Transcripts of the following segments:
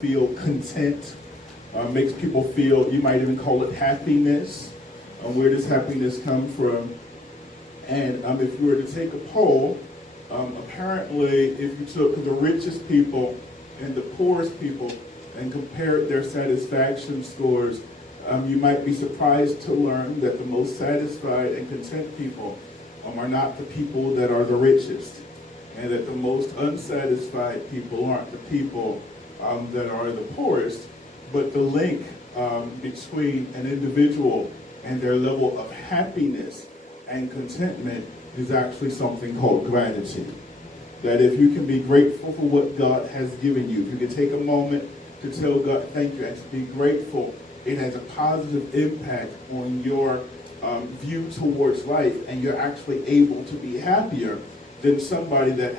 feel content, makes people feel, you might even call it happiness. Where does happiness come from? And if you were to take a poll, apparently if you took the richest people and the poorest people and compared their satisfaction scores, you might be surprised to learn that the most satisfied and content people are not the people that are the richest, and that the most unsatisfied people aren't the people that are the poorest, but the link between an individual and their level of happiness and contentment is actually something called gratitude. That if you can be grateful for what God has given you, if you can take a moment to tell God thank you and to be grateful, it has a positive impact on your view towards life, and you're actually able to be happier than somebody that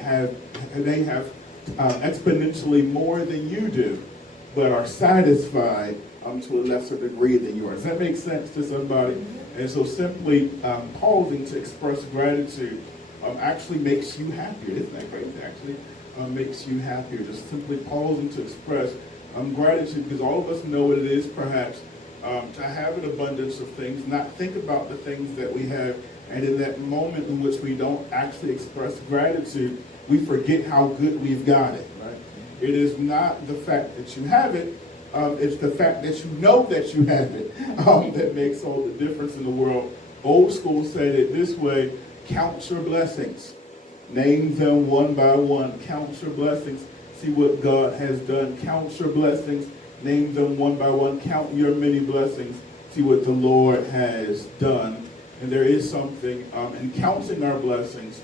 they have exponentially more than you do, but are satisfied to a lesser degree than you are. Does that make sense to somebody? And so simply pausing to express gratitude actually makes you happier. Isn't that great? It actually makes you happier. Just simply pausing to express gratitude, because all of us know what it is perhaps to have an abundance of things, not think about the things that we have, and in that moment in which we don't actually express gratitude, we forget how good we've got it, right? It is not the fact that you have it, it's the fact that you know that you have it that makes all the difference in the world. Old school said it this way: count your blessings. Name them one by one. Count your blessings. See what God has done. Count your blessings. Name them one by one. Count your many blessings. See what the Lord has done. And there is something in counting our blessings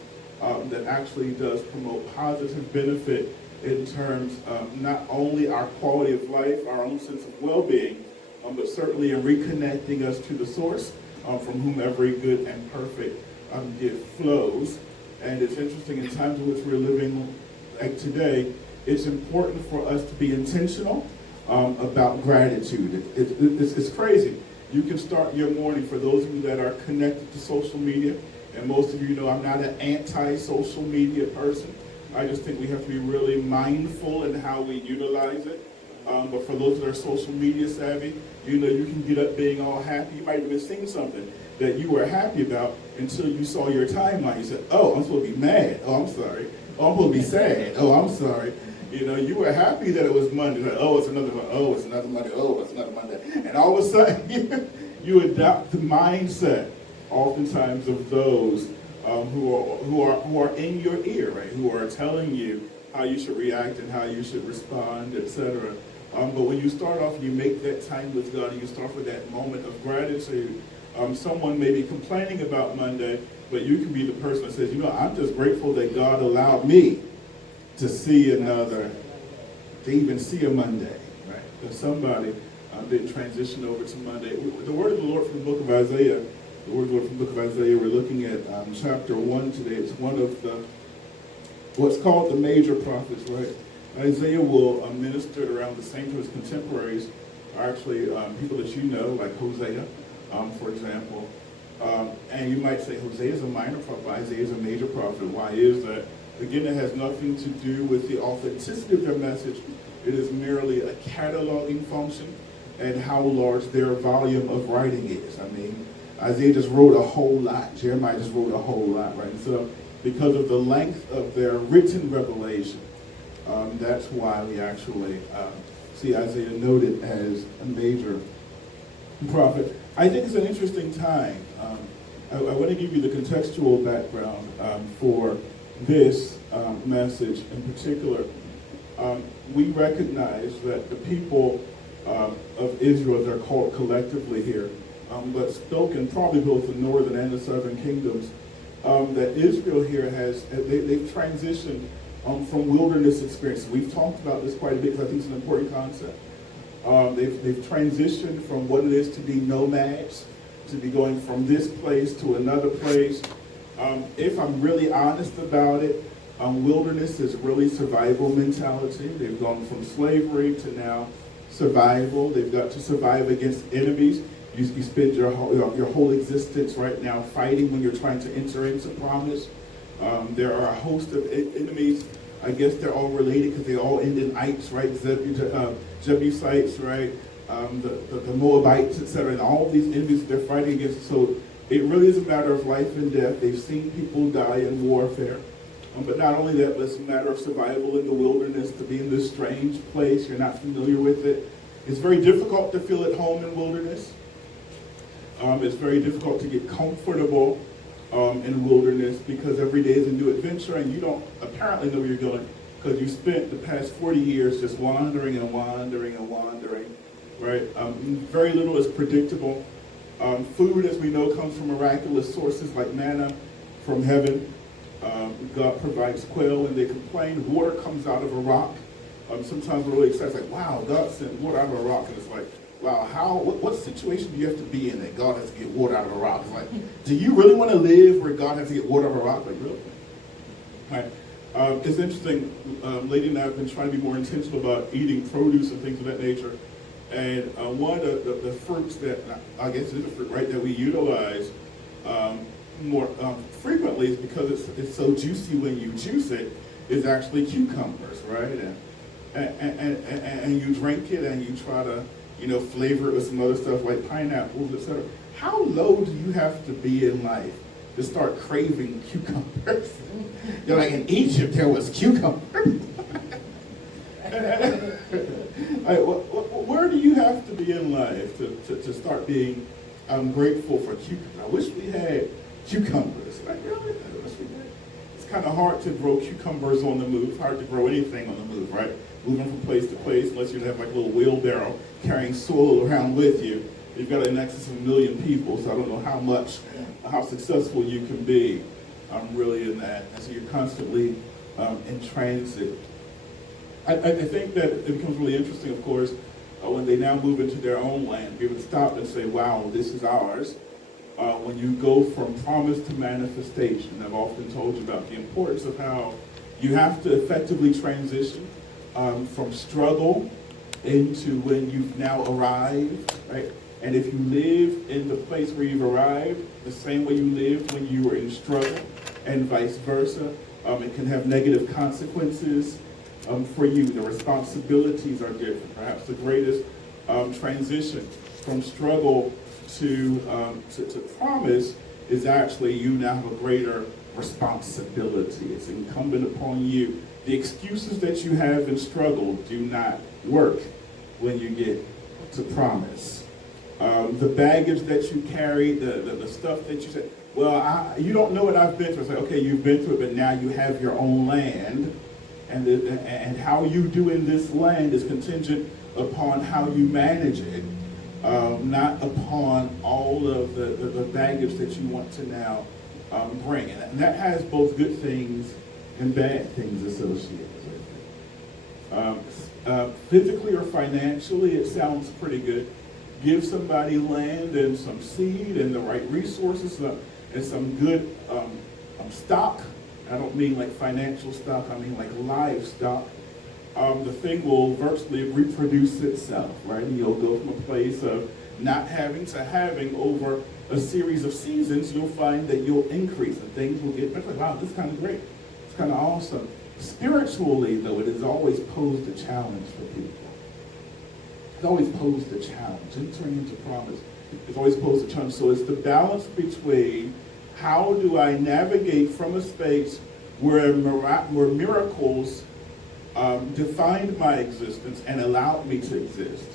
that actually does promote positive benefit in terms of not only our quality of life, our own sense of well-being, but certainly in reconnecting us to the source from whom every good and perfect gift flows. And it's interesting, in times in which we're living like today, it's important for us to be intentional about gratitude. It's crazy. You can start your morning, for those of you that are connected to social media, and most of you know I'm not an anti-social media person. I just think we have to be really mindful in how we utilize it. But for those that are social media savvy, you know you can get up being all happy. You might even seen something that you were happy about until you saw your timeline. You said, oh, I'm supposed to be mad. Oh, I'm sorry. Oh, I'm supposed to be sad. Oh, I'm sorry. You know, you were happy that it was Monday. Like, oh, it's another Monday. Oh, it's another Monday. Oh, it's another Monday. And all of a sudden, you adopt the mindset, oftentimes, of those who are in your ear, right? Who are telling you how you should react and how you should respond, etc. But when you start off and you make that time with God, and you start with that moment of gratitude, someone may be complaining about Monday, but you can be the person that says, you know, I'm just grateful that God allowed me to see to even see a Monday, right? That somebody didn't transition over to Monday. The word of the Lord from the book of Isaiah, we're looking at chapter 1 today. It's one of what's called the major prophets, right? Isaiah will minister around the same time. His contemporaries are actually people that you know, like Hosea, for example. And you might say Hosea is a minor prophet, Isaiah is a major prophet. Why is that? Again, it has nothing to do with the authenticity of their message. It is merely a cataloging function and how large their volume of writing is. I mean, Isaiah just wrote a whole lot. Jeremiah just wrote a whole lot, right? And so because of the length of their written revelation, that's why we actually see Isaiah noted as a major prophet. I think it's an interesting time. I want to give you the contextual background for this message in particular. We recognize that the people of Israel, they're called collectively here, but spoken probably both the northern and the southern kingdoms, that Israel here they've transitioned from wilderness experiences. We've talked about this quite a bit because I think it's an important concept. They've transitioned from what it is to be nomads, to be going from this place to another place. If I'm really honest about it, wilderness is really survival mentality. They've gone from slavery to now survival. They've got to survive against enemies. You spend your whole existence right now fighting when you're trying to enter into promise. There are a host of enemies I guess they're all related because they all end in ites, right? Jebusites, right? The Moabites, etc. And all of these enemies they're fighting against. So it really is a matter of life and death. They've seen people die in warfare. But not only that, but it's a matter of survival in the wilderness, to be in this strange place. You're not familiar with it. It's very difficult to feel at home in wilderness. It's very difficult to get comfortable in wilderness because every day is a new adventure and you don't apparently know where you're going because you spent the past 40 years just wandering and wandering and wandering, right? Very little is predictable. Food, as we know, comes from miraculous sources like manna from heaven. God provides quail when they complain. Water comes out of a rock. Sometimes we're really excited, like, wow, God sent water out of a rock. And it's like, wow, what situation do you have to be in that God has to get water out of a rock? It's like, do you really want to live where God has to get water out of a rock? Like, really? Right. It's interesting, Lady and I have been trying to be more intentional about eating produce and things of that nature. And one of the fruits that, I guess it is a fruit, right, that we utilize more frequently is because it's so juicy when you juice it, is actually cucumbers, right? And you drink it and you try to, flavor it with some other stuff like pineapples, etc. How low do you have to be in life to start craving cucumbers? You're like, in Egypt there was cucumbers. Where do you have to be in life to start being grateful for cucumbers? I wish we had cucumbers. Like, really? I wish we did. It's kind of hard to grow cucumbers on the move, hard to grow anything on the move, right? Moving from place to place, unless you have like a little wheelbarrow carrying soil around with you. You've got an excess of 1 million people, so I don't know how successful you can be really in that. And so you're constantly in transit. I think that it becomes really interesting, of course, when they now move into their own land, be able to stop and say, wow, this is ours. When you go from promise to manifestation, I've often told you about the importance of how you have to effectively transition from struggle into when you've now arrived, right? And if you live in the place where you've arrived, the same way you lived when you were in struggle, and vice versa, it can have negative consequences for you. The responsibilities are different. Perhaps the greatest transition from struggle to promise is actually you now have a greater responsibility. It's incumbent upon you. The excuses that you have in struggle do not work when you get to promise. The baggage that you carry, the stuff that you say, well, you don't know what I've been through. It's like, okay, you've been through it, but now you have your own land. And how you do in this land is contingent upon how you manage it, not upon all of the baggage that you want to now bring. And that has both good things and bad things associated with it. Physically or financially, it sounds pretty good. Give somebody land and some seed and the right resources and some good stock. I don't mean like financial stock, I mean like livestock. The thing will virtually reproduce itself, right? And you'll go from a place of not having to having over a series of seasons. You'll find that you'll increase and things will get better. Wow, this is kind of great. It's kind of awesome. Spiritually, though, it has always posed a challenge for people. It's always posed a challenge. Entering into promise, it's always posed a challenge. So it's the balance between how do I navigate from a space where miracles defined my existence and allowed me to exist,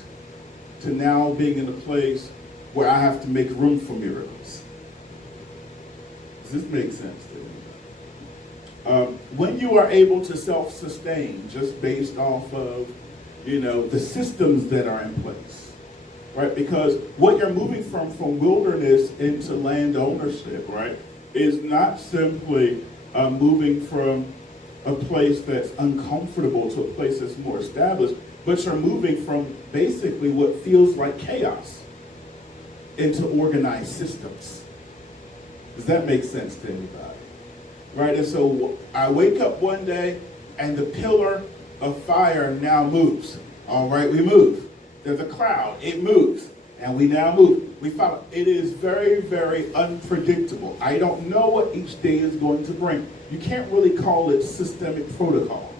to now being in a place where I have to make room for miracles. Does this make sense to you? When you are able to self-sustain just based off of, the systems that are in place, right? Because what you're moving from wilderness into land ownership, right, is not simply moving from a place that's uncomfortable to a place that's more established, but you're moving from basically what feels like chaos into organized systems. Does that make sense to anybody? Right, and so I wake up one day and the pillar of fire now moves. All right, we move. There's a cloud, it moves, and we now move. We follow. It is very, very unpredictable. I don't know what each day is going to bring. You can't really call it systemic protocol.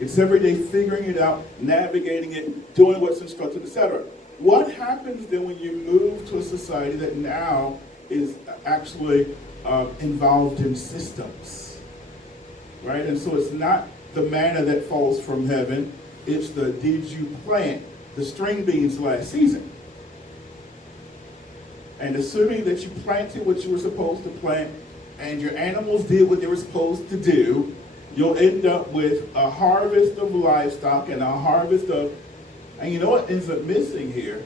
It's every day figuring it out, navigating it, doing what's instructed, etc. What happens then when you move to a society that now is actually involved in systems, right? And so it's not the manna that falls from heaven, it's the did you plant the string beans last season? And assuming that you planted what you were supposed to plant and your animals did what they were supposed to do, you'll end up with a harvest of livestock and a harvest of, and you know what ends up missing here?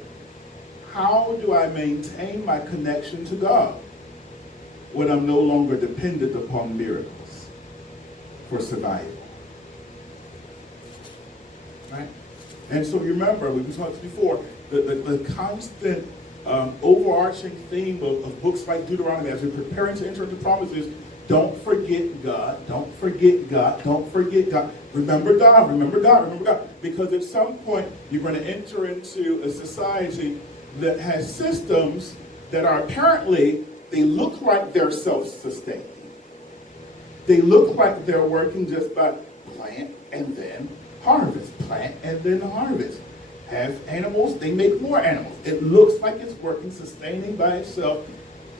How do I maintain my connection to God when I'm no longer dependent upon miracles for survival? Right? And so remember, we've talked before, the constant overarching theme of books like Deuteronomy as we're preparing to enter into promises, don't forget God, don't forget God, don't forget God. Remember God, remember God, remember God. Because at some point, you're going to enter into a society that has systems that are apparently, they look like they're self-sustaining. They look like they're working just by plant and then harvest, plant and then harvest. Have animals, they make more animals. It looks like it's working, sustaining by itself.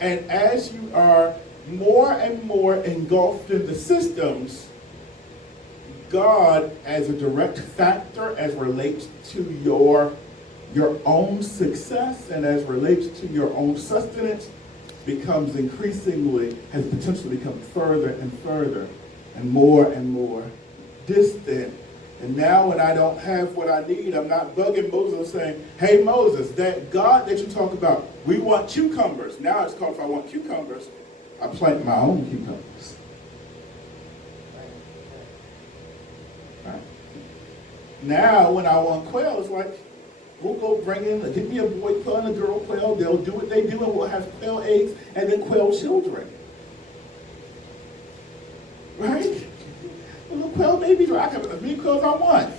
And as you are more and more engulfed in the systems, God as a direct factor as relates to your own success and as relates to your own sustenance becomes increasingly, has potentially become further and further and more distant. And now when I don't have what I need, I'm not bugging Moses saying, hey Moses, that God that you talk about, we want cucumbers. Now it's called, if I want cucumbers, I plant my own cucumbers. Right? Now when I want quail, it's like, we'll go bring in, get me a boy quail and a girl quail, they'll do what they do and we'll have quail eggs and then quail children. Right? Little quail babies, I can have as many quails I want.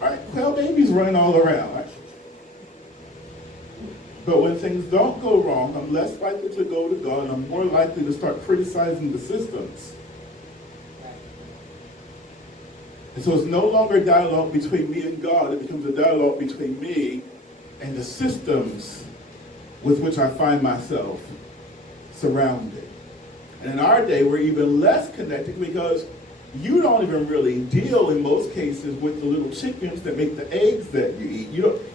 Right? Quail babies running all around. Right? But when things don't go wrong, I'm less likely to go to God and I'm more likely to start criticizing the systems. And so it's no longer a dialogue between me and God, it becomes a dialogue between me and the systems with which I find myself surrounded. And in our day, we're even less connected because you don't even really deal in most cases with the little chickens that make the eggs that you eat.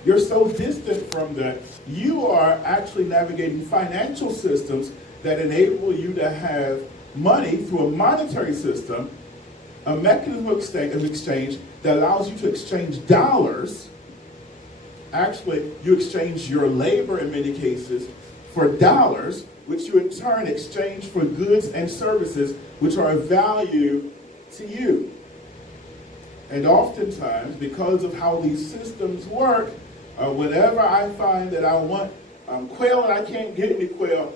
You're so distant from that. You are actually navigating financial systems that enable you to have money through a monetary system, a mechanism of exchange that allows you to exchange dollars. Actually, you exchange your labor in many cases for dollars, which you in turn exchange for goods and services which are of value to you. And oftentimes, because of how these systems work, whenever I find that I want quail and I can't get any quail,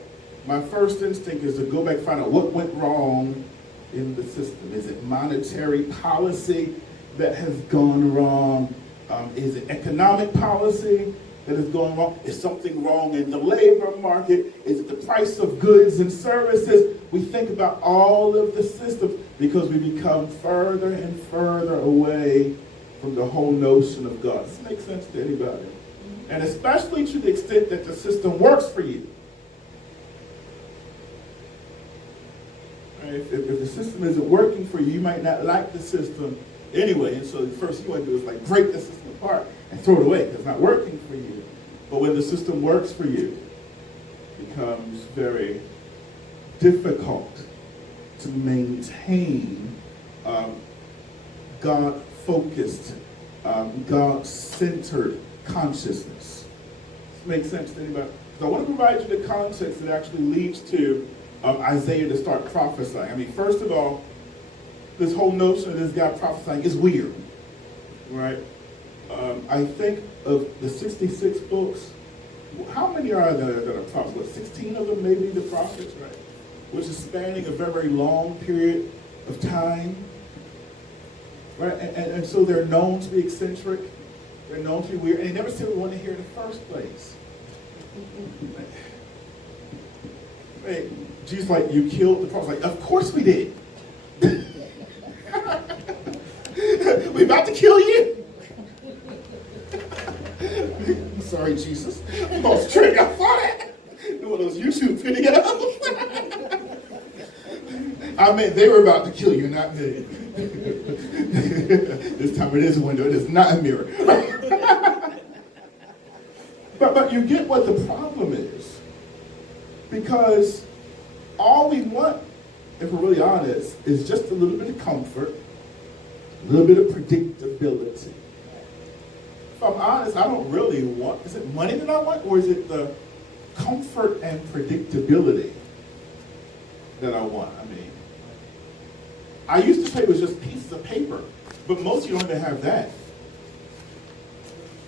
my first instinct is to go back and find out what went wrong in the system. Is it monetary policy that has gone wrong? Is it economic policy that is going wrong? Is something wrong in the labor market? Is it the price of goods and services? We think about all of the systems because we become further and further away from the whole notion of God. Does this make sense to anybody? And especially to the extent that the system works for you. If the system isn't working for you, you might not like the system anyway. And so the first thing you want to do is like break the system apart and throw it away because it's not working for you. But when the system works for you, it becomes very difficult to maintain God-focused, God-centered consciousness. Does this make sense to anybody? So I want to provide you the context that actually leads to Isaiah to start prophesying. I mean, first of all, this whole notion of this guy prophesying is weird, right? I think of the 66 books, how many are there that are prophets? What, 16 of them maybe the prophets, right? Which is spanning a very, very long period of time, right? And so they're known to be eccentric, they're known to be weird, and they never said we want to hear in the first place. Right? Jesus, like, you killed the prophet. Like, of course we did. We about to kill you. Sorry, Jesus. I'm off track. I saw that. One of those YouTube videos. I meant they were about to kill you, not me. This time it is a window. It is not a mirror. But you get what the problem is. Because all we want, if we're really honest, is just a little bit of comfort, a little bit of predictability. If I'm honest, I don't really want, is it money that I want, or is it the comfort and predictability that I want? I mean, I used to say it was just pieces of paper, but most of you don't even have that.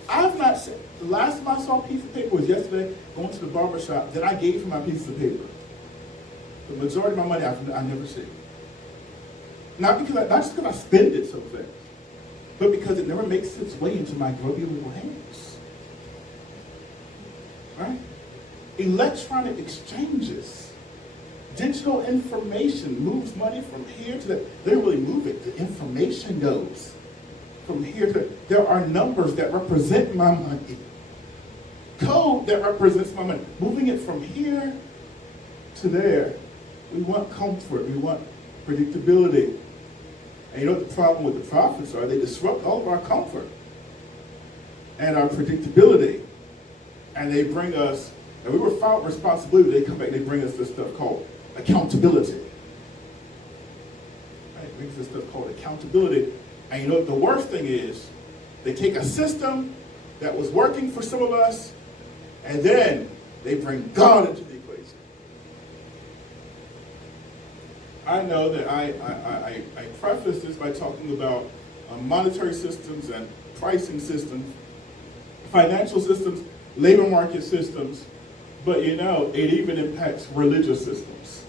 I've not seen, the last time I saw a piece of paper was yesterday, going to the barber shop, then I gave him my piece of paper. The majority of my money I never see. Not just because I spend it so fast, but because it never makes its way into my grubby little hands. Right? Electronic exchanges, digital information moves money from here to there. They don't really move it. The information goes from here to there are numbers that represent my money. Code that represents my money. Moving it from here to there. We want comfort. We want predictability. And you know what the problem with the prophets are? They disrupt all of our comfort and our predictability. And they bring us, and we were found responsibility, they come back and they bring us this stuff called accountability. Right? It brings this stuff called accountability. And you know what the worst thing is? They take a system that was working for some of us, and then they bring God into the equation. I know that I preface this by talking about monetary systems and pricing systems, financial systems, labor market systems, but you know, it even impacts religious systems.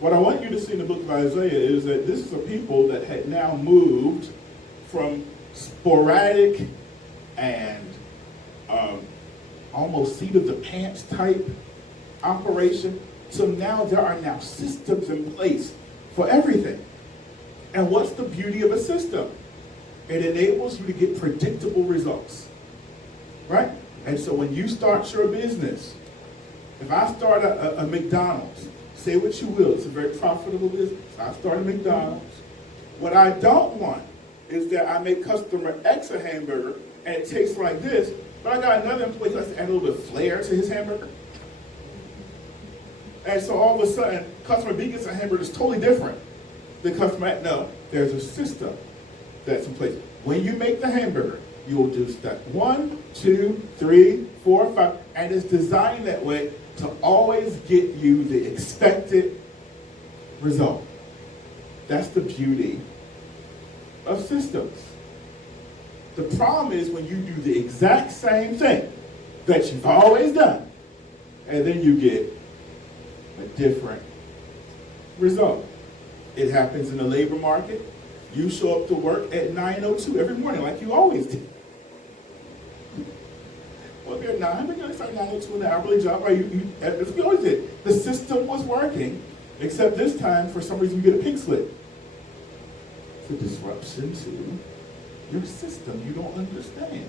What I want you to see in the book of Isaiah is that this is a people that had now moved from sporadic and almost seat of the pants type operation. So now there are now systems in place for everything. And what's the beauty of a system? It enables you to get predictable results, right? And so when you start your business, if I start a McDonald's, say what you will, it's a very profitable business. I start a McDonald's. What I don't want is that I make customer X a hamburger and it tastes like this, but I got another employee who has to add a little bit of flair to his hamburger. And so all of a sudden, customer B gets a hamburger that's totally different than customer A. No, there's a system that's in place. When you make the hamburger, you will do step 1, 2, 3, 4, 5, and it's designed that way to always get you the expected result. That's the beauty of systems. The problem is when you do the exact same thing that you've always done, and then you get a different result. It happens in the labor market. You show up to work at 9:02 every morning like you always do. Well, if you're 9, but you start 9:02 in the hourly job, right? As we always did. The system was working, except this time, for some reason, you get a pink slip. It's a disruption to your system. You don't understand.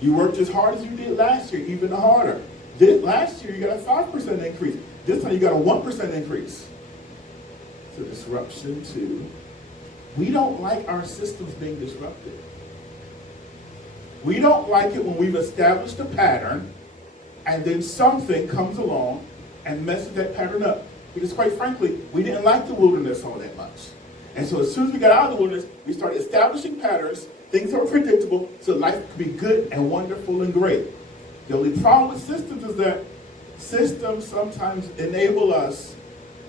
You worked as hard as you did last year, even harder. Last year, you got a 5% increase. This time, you got a 1% increase. It's a disruption to. We don't like our systems being disrupted. We don't like it when we've established a pattern and then something comes along and messes that pattern up. Because quite frankly, we didn't like the wilderness all that much. And so as soon as we got out of the wilderness, we started establishing patterns, things that were predictable, so life could be good and wonderful and great. The only problem with systems is that systems sometimes enable us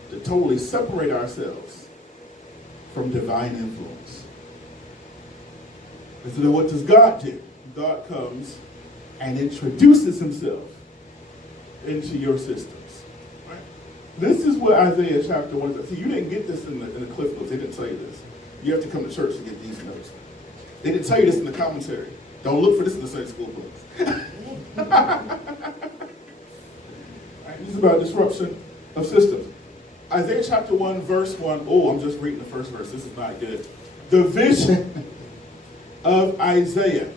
to totally separate ourselves from divine influence. And so then what does God do? God comes and introduces himself into your systems. Right? This is what Isaiah chapter 1 says. See, you didn't get this in the Cliff Notes. They didn't tell you this. You have to come to church to get these notes. They didn't tell you this in the commentary. Don't look for this in the Sunday school books. Right, this is about disruption of systems. Isaiah chapter 1, verse 1. Oh, I'm just reading the first verse. This is not good. The vision of Isaiah.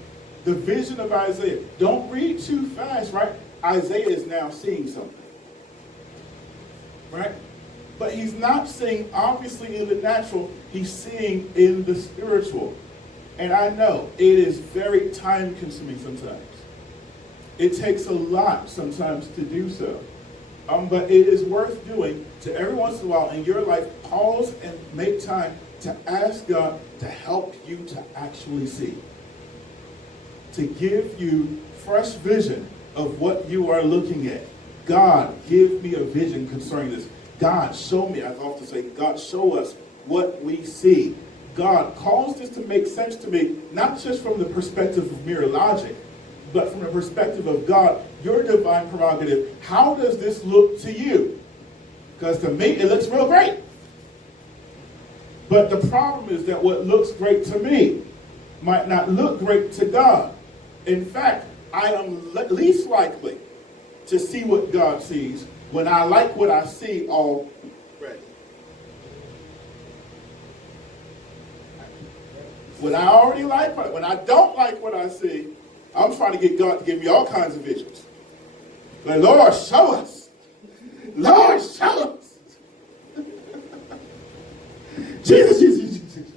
The vision of Isaiah. Don't read too fast, right? Isaiah is now seeing something. Right? But he's not seeing obviously in the natural, he's seeing in the spiritual. And I know it is very time consuming sometimes. It takes a lot sometimes to do so. But it is worth doing to every once in a while in your life, pause and make time to ask God to help you to actually see. To give you fresh vision of what you are looking at. God, give me a vision concerning this. God, show me, I often say, God, show us what we see. God, cause this to make sense to me, not just from the perspective of mere logic, but from the perspective of God, your divine prerogative. How does this look to you? Because to me, it looks real great. But the problem is that what looks great to me might not look great to God. In fact, I am least likely to see what God sees when I like what I see already. When I already like it, when I don't like what I see, I'm trying to get God to give me all kinds of visions. Like, Lord, show us. Lord, show us. Jesus, Jesus, Jesus.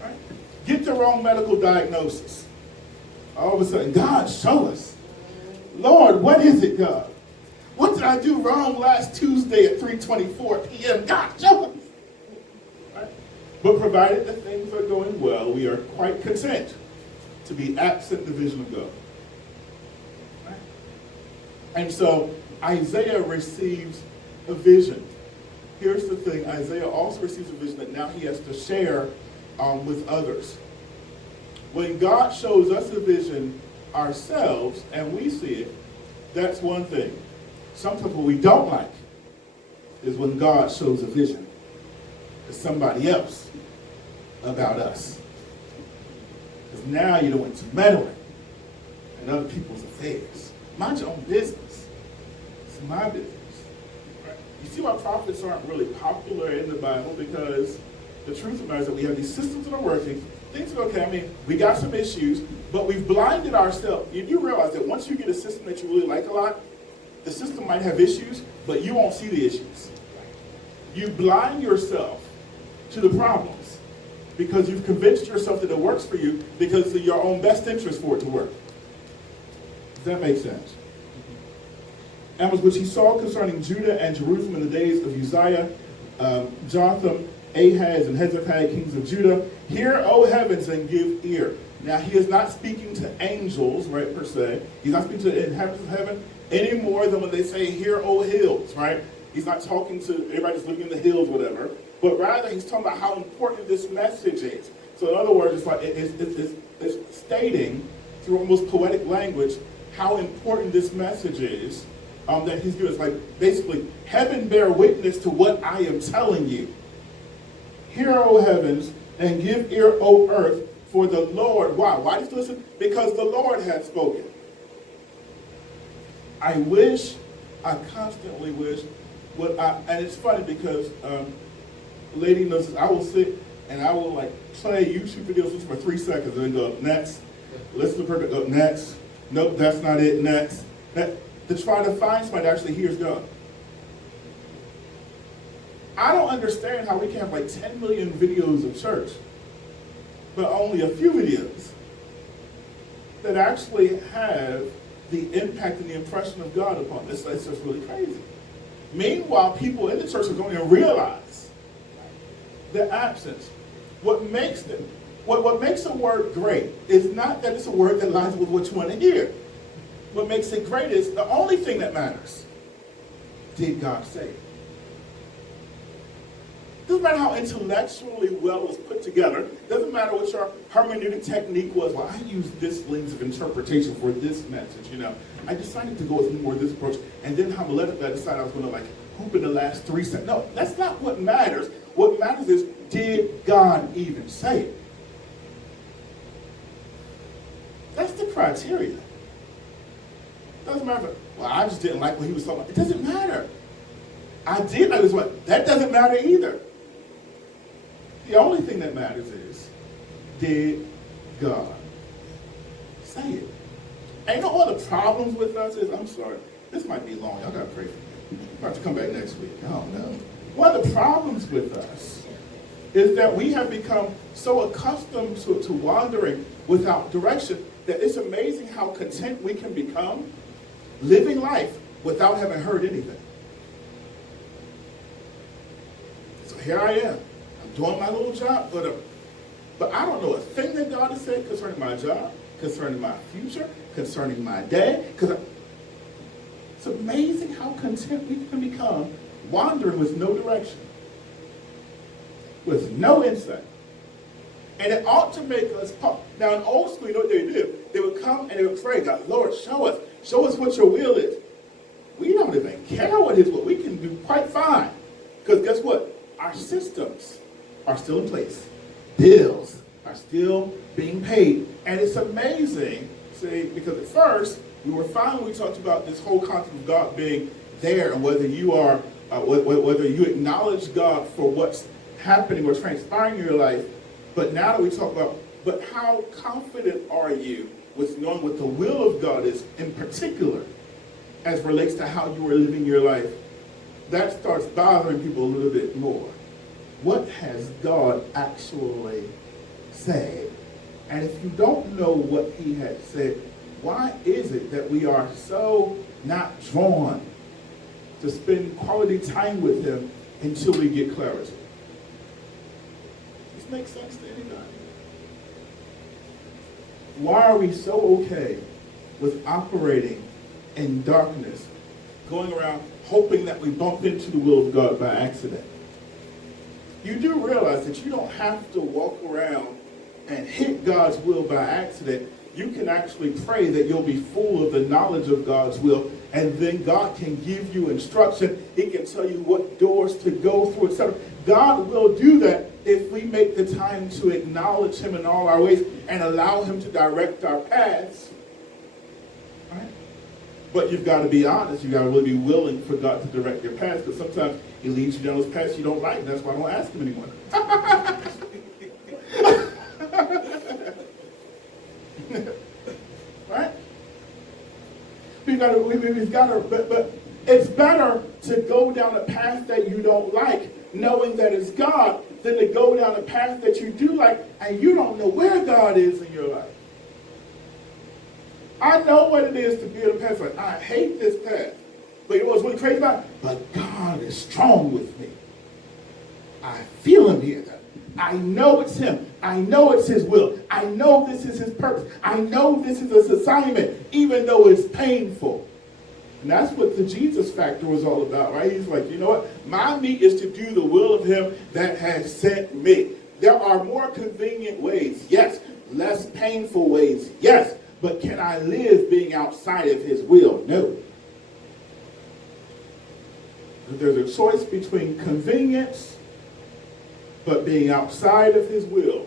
Right? Get the wrong medical diagnosis. All of a sudden, God, show us. Lord, what is it, God? What did I do wrong last Tuesday at 3:24 p.m.? God, show us. Right? But provided that things are going well, we are quite content to be absent the vision of God. Right? And so Isaiah receives a vision. Here's the thing, Isaiah also receives a vision that now he has to share with others. When God shows us a vision ourselves and we see it, that's one thing. Sometimes what we don't like is when God shows a vision to somebody else about us. Because now you don't want to meddle in other people's affairs. Mind your own business. It's my business. Right? You see why prophets aren't really popular in the Bible? Because the truth of the matter is that we have these systems that are working. Things are okay. I mean, we got some issues, but we've blinded ourselves. You realize that once you get a system that you really like a lot, the system might have issues, but you won't see the issues. You blind yourself to the problems because you've convinced yourself that it works for you because of your own best interest for it to work. Does that make sense? And was which he saw concerning Judah and Jerusalem in the days of Uzziah, Jotham, Ahaz, and Hezekiah, kings of Judah. Hear, O heavens, and give ear. Now, he is not speaking to angels, right, per se. He's not speaking to the inhabitants of heaven any more than when they say, hear, O hills, right? He's not talking to everybody that's living in the hills, whatever. But rather, he's talking about how important this message is. So in other words, it's like it's stating, through almost poetic language, how important this message is that he's giving us. Like, basically, heaven bear witness to what I am telling you. Hear, O heavens, and give ear, O earth, for the Lord. Why? Why does listen? Because the Lord hath spoken. I constantly wish, and it's funny because lady knows this, I will sit and I will like play YouTube videos for 3 seconds and then go, next. Listen to her, go, next. Nope, that's not it, next. To try to find somebody that actually hears God. I don't understand how we can have like 10 million videos of church, but only a few videos that actually have the impact and the impression of God upon this. That's just really crazy. Meanwhile, people in the church don't even realize the absence. What makes a word great is not that it's a word that lines up with what you want to hear. What makes it great is the only thing that matters. Did God say it? Doesn't matter how intellectually well it was put together. Doesn't matter what your hermeneutic technique was. Well, I used this lens of interpretation for this message, you know. I decided to go with more of this approach. And then homiletically, I decided I was going to like hoop in the last 3 seconds. No, that's not what matters. What matters is, did God even say it? That's the criteria. Doesn't matter. Well, I just didn't like what he was talking about. It doesn't matter. I did like this one. That doesn't matter either. The only thing that matters is, did God. Say it. And you know what the problems with us is? I'm sorry. This might be long. Y'all got to pray for me. I'm about to come back next week. I don't know. One of the problems with us is that we have become so accustomed to wandering without direction that it's amazing how content we can become living life without having heard anything. So here I am. I'm doing my little job, but I don't know a thing that God has said concerning my job, concerning my future, concerning my day. It's amazing how content we can become wandering with no direction, with no insight. And it ought to make us pause. Now in old school, you know what they did? They would come and they would pray, God, Lord, show us what your will is. We don't even care what his will. We can do quite fine. Because guess what? Our systems are still in place. Bills are still being paid. And it's amazing, see, because at first, we were fine when we talked about this whole concept of God being there and whether you are, whether you acknowledge God for what's happening or transpiring in your life. But now that we talk about, but how confident are you with knowing what the will of God is in particular as relates to how you are living your life? That starts bothering people a little bit more. What has God actually said? And if you don't know what he has said, why is it that we are so not drawn to spend quality time with him until we get clarity? This makes sense to anybody? Why are we so okay with operating in darkness, going around hoping that we bump into the will of God by accident? You do realize that you don't have to walk around and hit God's will by accident. You can actually pray that you'll be full of the knowledge of God's will, and then God can give you instruction. He can tell you what doors to go through, etc. God will do that if we make the time to acknowledge him in all our ways and allow him to direct our paths. Right? But you've got to be honest. You've got to really be willing for God to direct your paths, because sometimes he leads you down those paths you don't like. That's why I don't ask him anymore. Right? We've got to, but it's better to go down a path that you don't like, knowing that it's God, than to go down a path that you do like, and you don't know where God is in your life. I know what it is to be on a path like, I hate this path. But you know what's really crazy about it? But God is strong with me. I feel him here. I know it's him. I know it's his will. I know this is his purpose. I know this is his assignment, even though it's painful. And that's what the Jesus factor was all about, right? He's like, you know what? My meat is to do the will of him that has sent me. There are more convenient ways, yes. Less painful ways, yes. But can I live being outside of his will? No. There's a choice between convenience but being outside of his will.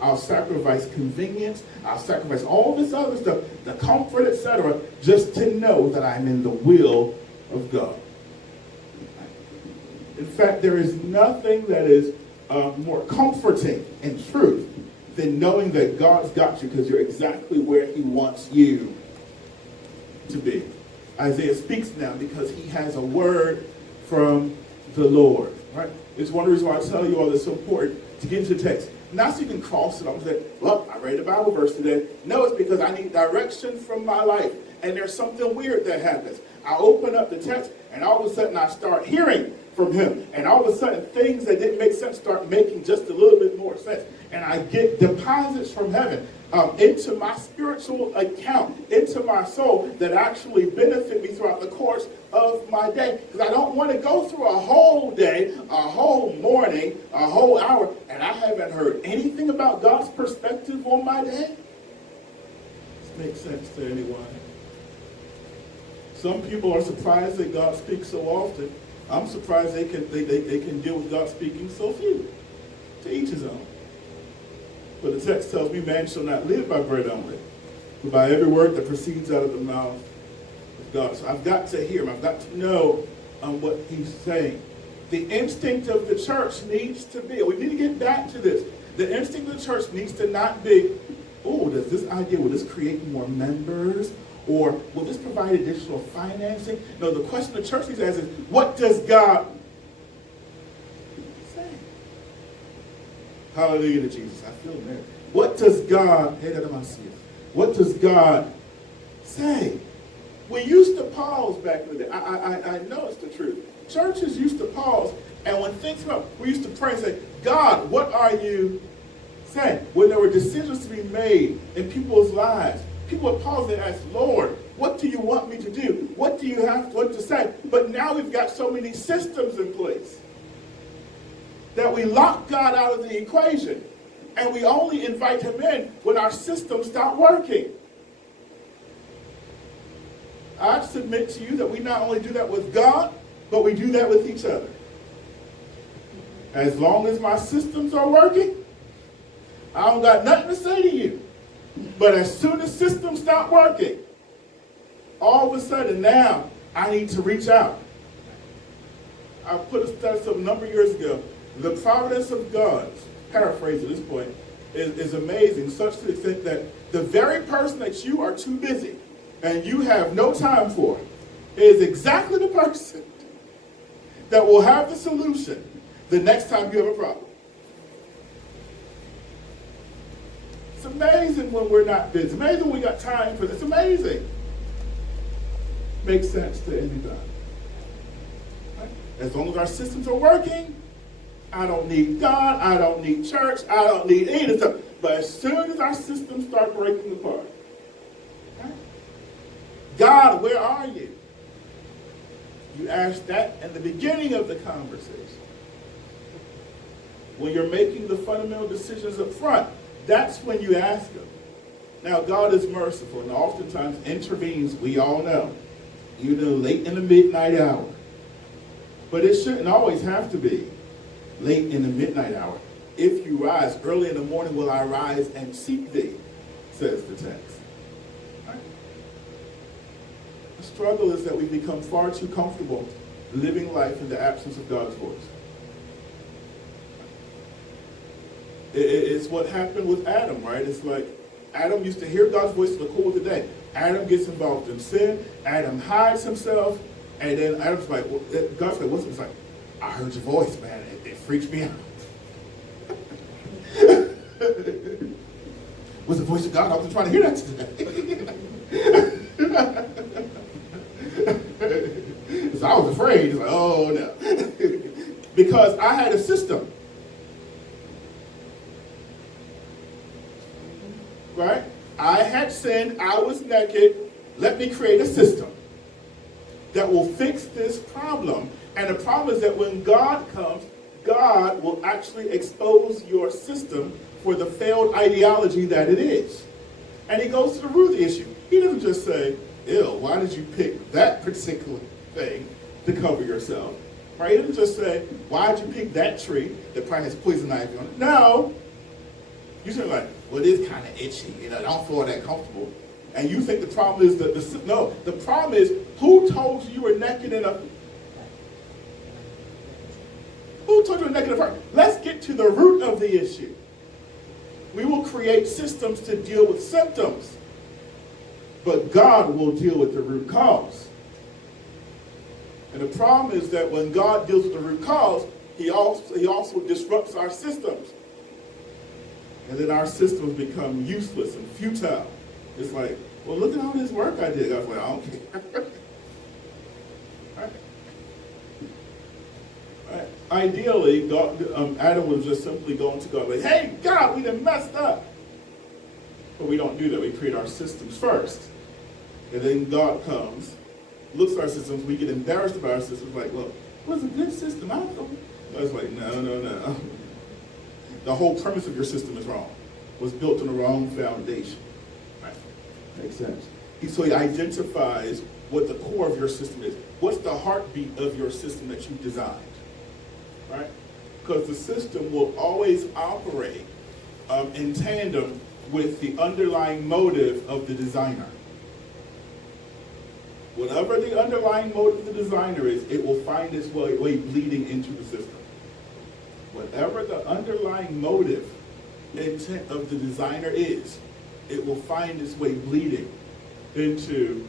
I'll sacrifice convenience. I'll sacrifice all this other stuff, the comfort, etc., just to know that I'm in the will of God. In fact, there is nothing that is more comforting in truth than knowing that God's got you because you're exactly where he wants you to be. Isaiah speaks now because he has a word from the Lord. Right? It's one reason why I tell you all this is so important to get into the text. Not so you can cross it off and say, well, I read a Bible verse today. No, it's because I need direction from my life. And there's something weird that happens. I open up the text, and all of a sudden I start hearing from him. And all of a sudden things that didn't make sense start making just a little bit more sense. And I get deposits from heaven into my spiritual account, into my soul, that actually benefit me throughout the course of my day. Because I don't want to go through a whole day, a whole morning, a whole hour, and I haven't heard anything about God's perspective on my day. This makes sense to anyone? Some people are surprised that God speaks so often. I'm surprised they can deal with God speaking so few. To each his own. But the text tells me, man shall not live by bread only, but by every word that proceeds out of the mouth of God. So I've got to hear him. I've got to know what he's saying. The instinct of the church needs to be, we need to get back to this. The instinct of the church needs to not be, oh, does this idea, will this create more members? Or will this provide additional financing? No, the question the church needs to ask is, what does God say? Hallelujah to Jesus. I feel married. What does God say? We used to pause back in the day. I know it's the truth. Churches used to pause, and when things come up, we used to pray and say, God, what are you saying? When there were decisions to be made in people's lives, people would pause and ask, Lord, what do you want me to do? What do you have what to say? But now we've got so many systems in place that we lock God out of the equation, and we only invite him in when our systems stop working. I submit to you that we not only do that with God, but we do that with each other. As long as my systems are working, I don't got nothing to say to you. But as soon as systems stop working, all of a sudden now I need to reach out. I put a study up a number of years ago. The providence of God, paraphrase at this point, is amazing, such to the extent that the very person that you are too busy and you have no time for is exactly the person that will have the solution the next time you have a problem. It's amazing when we're not busy. It's amazing when we got time for this. It's amazing. Makes sense to anybody. Right? As long as our systems are working, I don't need God, I don't need church, I don't need any of this stuff. But as soon as our systems start breaking apart, right? God, where are you? You ask that at the beginning of the conversation. When you're making the fundamental decisions up front, that's when you ask him. Now, God is merciful and oftentimes intervenes, we all know, even late in the midnight hour. But it shouldn't always have to be late in the midnight hour. If you rise early in the morning, will I rise and seek thee, says the text. Right? The struggle is that we become far too comfortable living life in the absence of God's voice. It's what happened with Adam, right? It's like Adam used to hear God's voice in the cool of the day. Adam gets involved in sin. Adam hides himself. And then Adam's like, God's like, what's it? It's like, I heard your voice, man. It freaks me out. Was the voice of God? I wasn't trying to hear that today. So I was afraid. It's like, oh no. Because I had a system. Right? I had sinned. I was naked. Let me create a system that will fix this problem. And the problem is that when God comes, God will actually expose your system for the failed ideology that it is. And he goes to the root of the issue. He doesn't just say, ew, why did you pick that particular thing to cover yourself? Right? He doesn't just say, why did you pick that tree that probably has poison ivy on it? No. You say like, well, it is kind of itchy. You know, I don't feel that comfortable. And you think the problem is no, the problem is who told you were naked enough? Who told you were naked enough? Let's get to the root of the issue. We will create systems to deal with symptoms, but God will deal with the root cause. And the problem is that when God deals with the root cause, he also disrupts our systems. And then our systems become useless and futile. It's like, well, look at all this work I did. I was like, I don't care. Right? Right. Ideally, Adam was just simply going to God like, hey, God, we done messed up. But we don't do that. We create our systems first. And then God comes, looks at our systems, we get embarrassed about our systems, like, well, it was a good system. I was like, no. The whole premise of your system is wrong. It was built on the wrong foundation. Right? Makes sense. So he identifies what the core of your system is. What's the heartbeat of your system that you've designed? Right? Because the system will always operate in tandem with the underlying motive of the designer. Whatever the underlying motive of the designer is, it will find its way bleeding into the system. Whatever the underlying motive, intent of the designer is, it will find its way bleeding into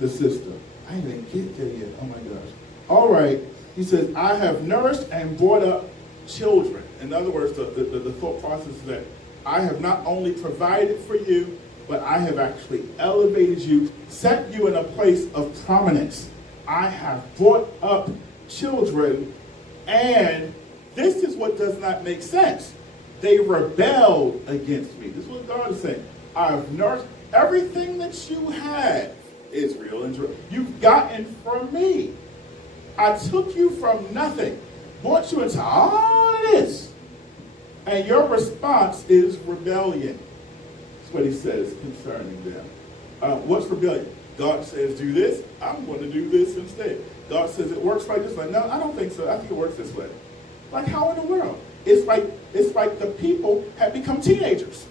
the system. I didn't get there yet. Oh my gosh. All right. He says, I have nourished and brought up children. In other words, the thought process is that I have not only provided for you, but I have actually elevated you, set you in a place of prominence. I have brought up children, and this is what does not make sense. They rebelled against me. This is what God is saying. I've nourished everything that you have, Israel, and you've gotten from me. I took you from nothing, brought you into all of this, and your response is rebellion. That's what he says concerning them. What's rebellion? God says, do this. I'm going to do this instead. God says it works like this. Like, no, I don't think so. I think it works this way. Like, how in the world? It's like the people have become teenagers.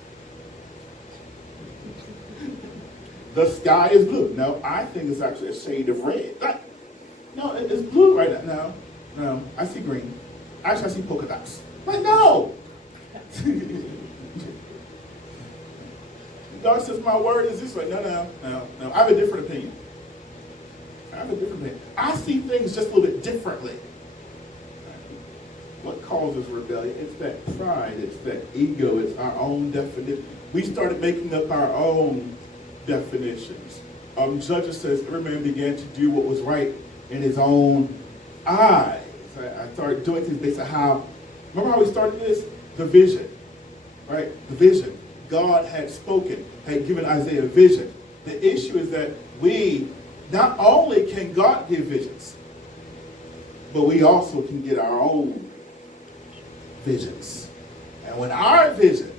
The sky is blue. No, I think it's actually a shade of red. No, it's blue right now. No, I see green. Actually, I see polka dots. Like, no. God says my word is this way. No. I have a different opinion. I see things just a little bit differently. What causes rebellion? It's that pride. It's that ego. It's our own definition. We started making up our own definitions. Judges says every man began to do what was right in his own eyes. I started doing things based on how. Remember how we started this? The vision, right? The vision. God had spoken, had given Isaiah a vision. The issue is that we, not only can God give visions, but we also can get our own visions. And when our vision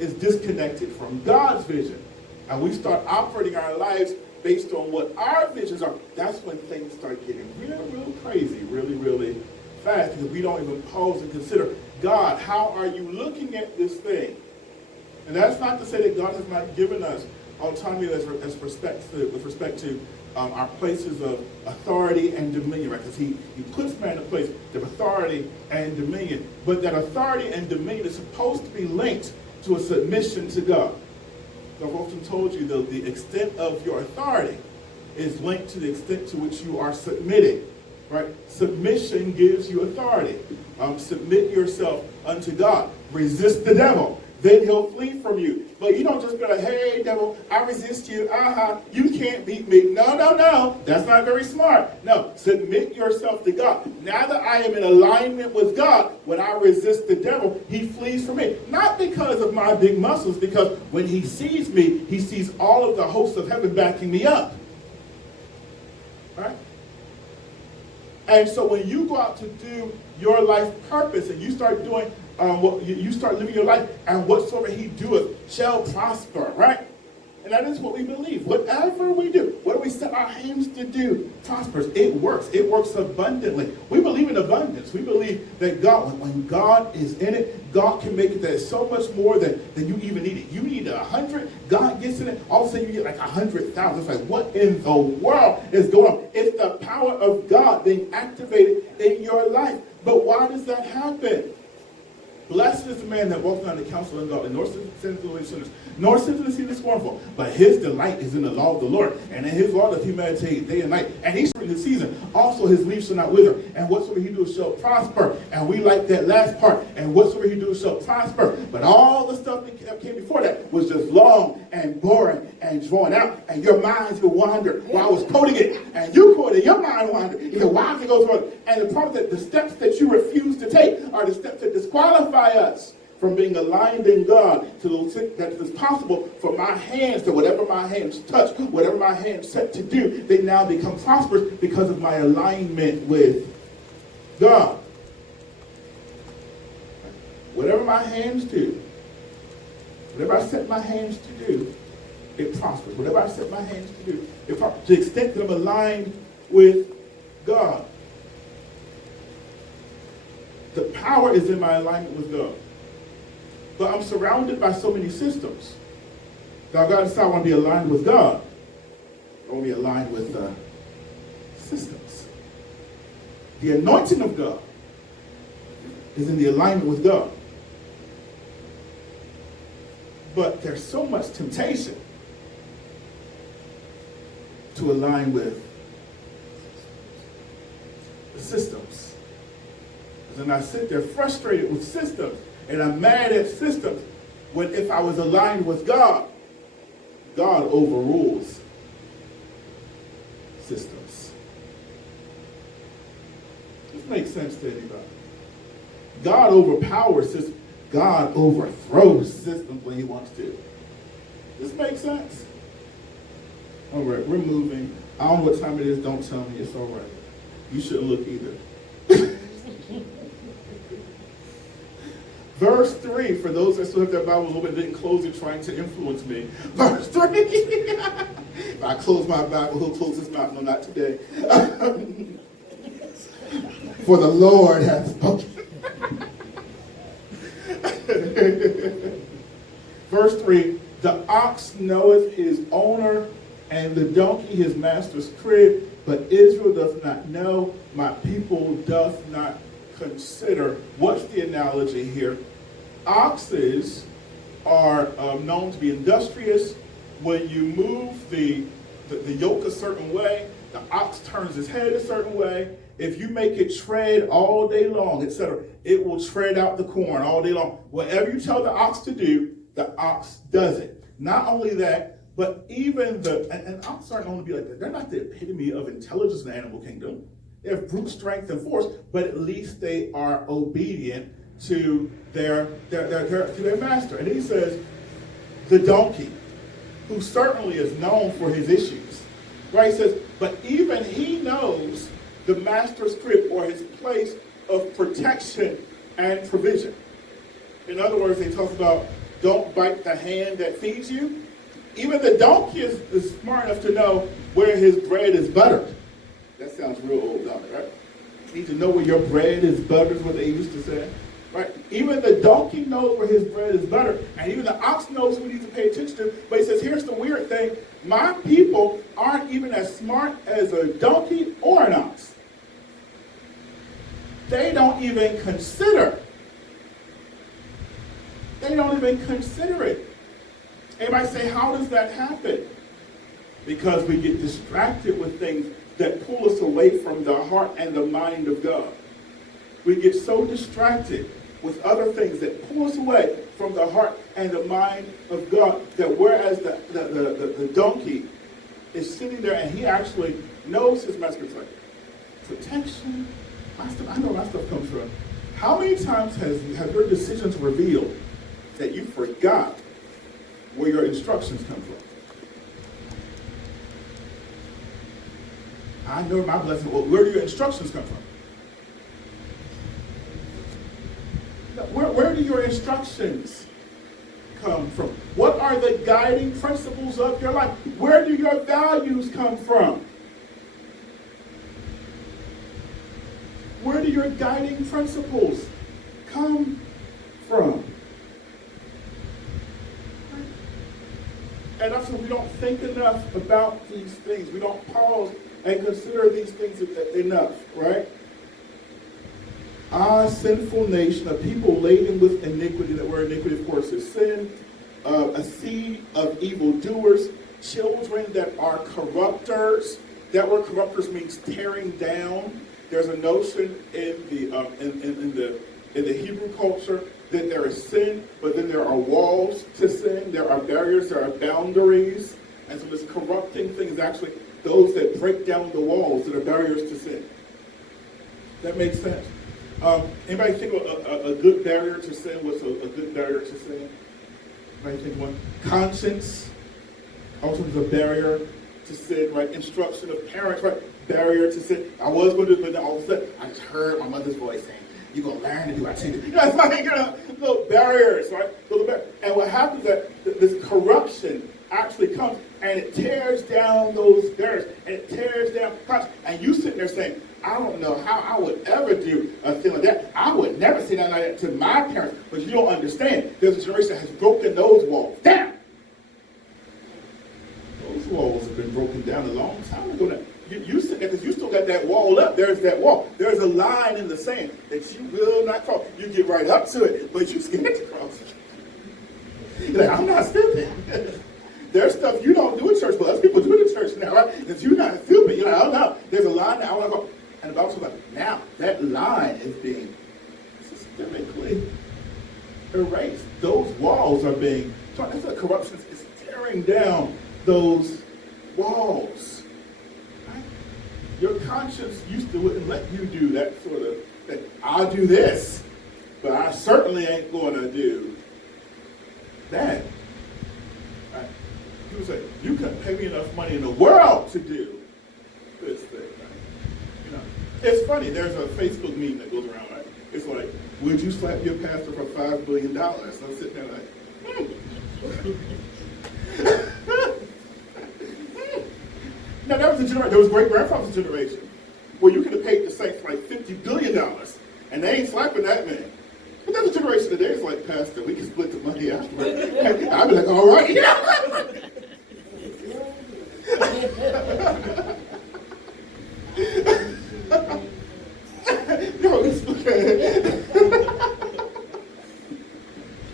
is disconnected from God's vision, and we start operating our lives based on what our visions are, that's when things start getting real crazy, really fast, because we don't even pause and consider, God, how are you looking at this thing? And that's not to say that God has not given us autonomy with respect to our places of authority and dominion, right? Because he puts man in a place of authority and dominion. But that authority and dominion is supposed to be linked to a submission to God. So I've often told you that the extent of your authority is linked to the extent to which you are submitted, right? Submission gives you authority. Submit yourself unto God. Resist the devil. Then he'll flee from you. But you don't just be like, hey, devil, I resist you. You can't beat me. No. That's not very smart. No, submit yourself to God. Now that I am in alignment with God, when I resist the devil, he flees from me. Not because of my big muscles, because when he sees me, he sees all of the hosts of heaven backing me up. Right? And so when you go out to do your life purpose and you start doing you start living your life, and whatsoever he doeth shall prosper, right? And that is what we believe. Whatever we do, what we set our hands to do, prospers. It works. It works abundantly. We believe in abundance. We believe that God, when God is in it, God can make it that it's so much more than you even need it. You need 100, God gets in it, all of a sudden you get like 100,000. It's like, what in the world is going on? It's the power of God being activated in your life. But why does that happen? Blessed is the man that walks not in the counsel of God, nor sits in the way of sinners, nor sits in the seat of the scornful. But his delight is in the law of the Lord, and in his law doth he meditate day and night. And he shall in the season. Also his leaves shall not wither, and whatsoever he doeth shall prosper. And we like that last part. And whatsoever he doeth shall prosper. But all the stuff that came before that was just long and boring and drawn out, and your minds will wander while I was quoting it, and you quoted, your mind wandered. You know, why does it go through? And the problem is that the steps that you refuse to take are the steps that disqualify us from being aligned in God to that it is possible for my hands to whatever my hands touch, whatever my hands set to do, they now become prosperous because of my alignment with God. Whatever my hands do, whatever I set my hands to do, it prospers. Whatever I set my hands to do, it prospers. To the extent that I'm aligned with God. The power is in my alignment with God. But I'm surrounded by so many systems. Now, God decided I want to be aligned with God. I want to be aligned with systems. The anointing of God is in the alignment with God. But there's so much temptation to align with the systems. And I sit there frustrated with systems, and I'm mad at systems, when if I was aligned with God, God overrules systems. This makes sense to anybody. God overpowers systems. God overthrows systems when he wants to. This makes sense? All right, we're moving. I don't know what time it is. Don't tell me. It's all right. You shouldn't look either. Verse 3, for those that still have their Bibles open, didn't close it trying to influence me. Verse 3. If I close my Bible, he'll close his mouth. No, not today. For the Lord hath spoken. Verse 3, the ox knoweth his owner, and the donkey his master's crib, but Israel doth not know, my people doth not consider. What's the analogy here? Oxes are known to be industrious. When you move the yoke a certain way, the ox turns his head a certain way. If you make it tread all day long, etc., it will tread out the corn all day long. Whatever you tell the ox to do, the ox does it. Not only that, but even and ox aren't known to be like that. They're not the epitome of intelligence in the animal kingdom. They have brute strength and force, but at least they are obedient to their master. And he says, the donkey, who certainly is known for his issues, right? He says, but even he knows the master's crib, or his place of protection and provision. In other words, he talks about don't bite the hand that feeds you. Even the donkey is smart enough to know where his bread is buttered. That sounds real old, don't it, right? You need to know where your bread is buttered, is what they used to say. Right? Even the donkey knows where his bread is buttered, and even the ox knows who he needs to pay attention to. But he says, here's the weird thing. My people aren't even as smart as a donkey or an ox. They don't even consider. They don't even consider it. Anybody say, how does that happen? Because we get distracted with things that pull us away from the heart and the mind of God. We get so distracted with other things that pull us away from the heart and the mind of God, that whereas the donkey is sitting there and he actually knows his master's like protection. I know my stuff comes from. How many times have your decisions revealed that you forgot where your instructions come from? I know my blessing. Well, where do your instructions come from? Where do your instructions come from? What are the guiding principles of your life? Where do your values come from? Where do your guiding principles come from? And that's why we don't think enough about these things. We don't pause and consider these things enough, right? Ah, sinful nation, a people laden with iniquity. That word iniquity, of course, is sin. A seed of evildoers, children that are corrupters. That word corrupters means tearing down. There's a notion in the Hebrew culture that there is sin, but then there are walls to sin. There are barriers. There are boundaries, and so this corrupting thing is actually those that break down the walls that are barriers to sin. That makes sense. Anybody think of a good barrier to sin? What's a good barrier to sin? Anybody think one? Conscience also is a barrier to sin, right? Instruction of parents, right? Barrier to sin. I was going to do it, but then all of a sudden I just heard my mother's voice saying, "You're going to learn to do what I tell you." You know, it's like, little barriers, right? Little barriers. And what happens is that this corruption actually comes and it tears down those barriers and it tears down conscience. And you sitting there saying, I don't know how I would ever do a thing like that. I would never say that like that to my parents. But you don't understand. There's a generation that has broken those walls down. Those walls have been broken down a long time ago now. You sit there because you still got that wall up. There's that wall. There's a line in the sand that you will not cross. You get right up to it, but you're scared to cross it. You're like, I'm not stupid. There's stuff you don't do in church, but other people do in church now, right? Because you're not stupid. You're like, oh no, there's a line now. I want to go. And the Bible's like, now that line is being systemically erased. Those walls are being, that's what corruption is tearing down those walls. Right? Your conscience used to wouldn't let you do that sort of thing. I'll do this, but I certainly ain't going to do that. Right? People say, you couldn't pay me enough money in the world to do this thing. It's funny, there's a Facebook meme that goes around, right? It's like, would you slap your pastor for $5 billion? So I'm sitting there like, Now that was a generation, there was great-grandfather's generation, where you could have paid the saints like $50 billion, and they ain't slapping that man. But there's a generation today, it's like, Pastor, we can split the money afterward. I'd be like, all right. No, it's okay.